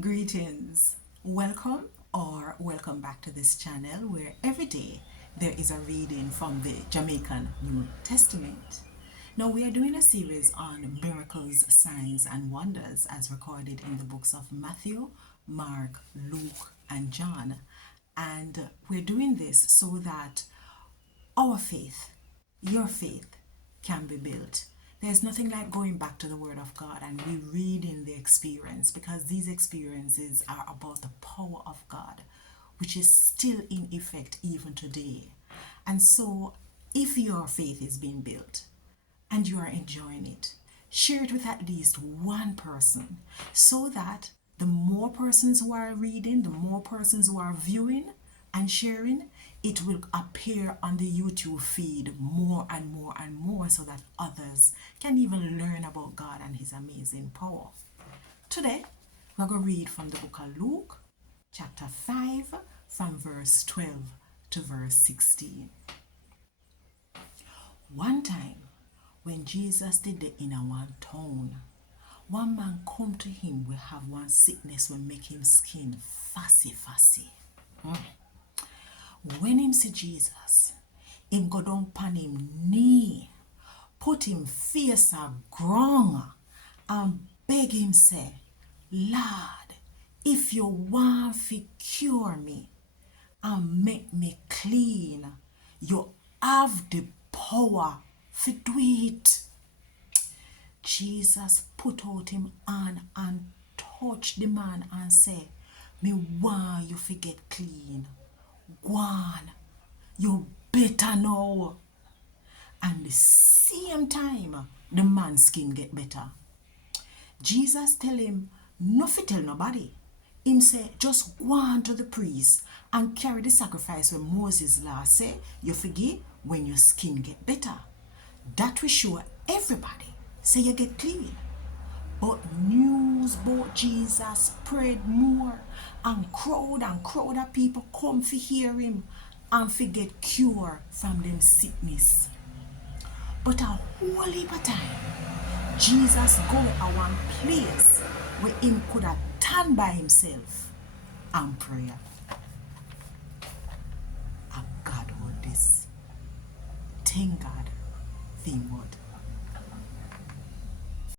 Greetings, welcome back to this channel where every day there is a reading from the Jamaican New Testament. Now we are doing a series on miracles, signs and wonders as recorded in the books of Matthew, Mark, Luke and John, and we're doing this so that our faith, your faith, can be built. There's nothing like going back to the Word of God and rereading the experience, because these experiences are about the power of God, which is still in effect even today. And so, if your faith is being built and you are enjoying it, share it with at least one person so that the more persons who are reading, the more persons who are viewing and sharing, it will appear on the YouTube feed more and more and more so that others can even learn about God and His amazing power. Today, we're going to read from the book of Luke, chapter 5, from verse 12 to verse 16. One time, when Jesus did the inner one town, one man come to him will have one sickness will make him skin fussy. When him see Jesus, him go down pan him knee, put him face a ground and beg him say, Lord, if you want to cure me and make me clean, you have the power to do it. Jesus put out him hand and touched the man and say, me want you to get clean. Go on, you better now. And the same time, the man's skin get better. Jesus tell him, no fi tell nobody. Him say, just go on to the priest and carry the sacrifice when Moses law say, you forgive when your skin get better. That will show everybody, say you get clean. But news about Jesus spread more, and crowd of people come to hear him and to get cure from them sickness. But a whole heap of time, Jesus go a one place where him could have stand by himself and pray. And God hold this. Thank God for him word.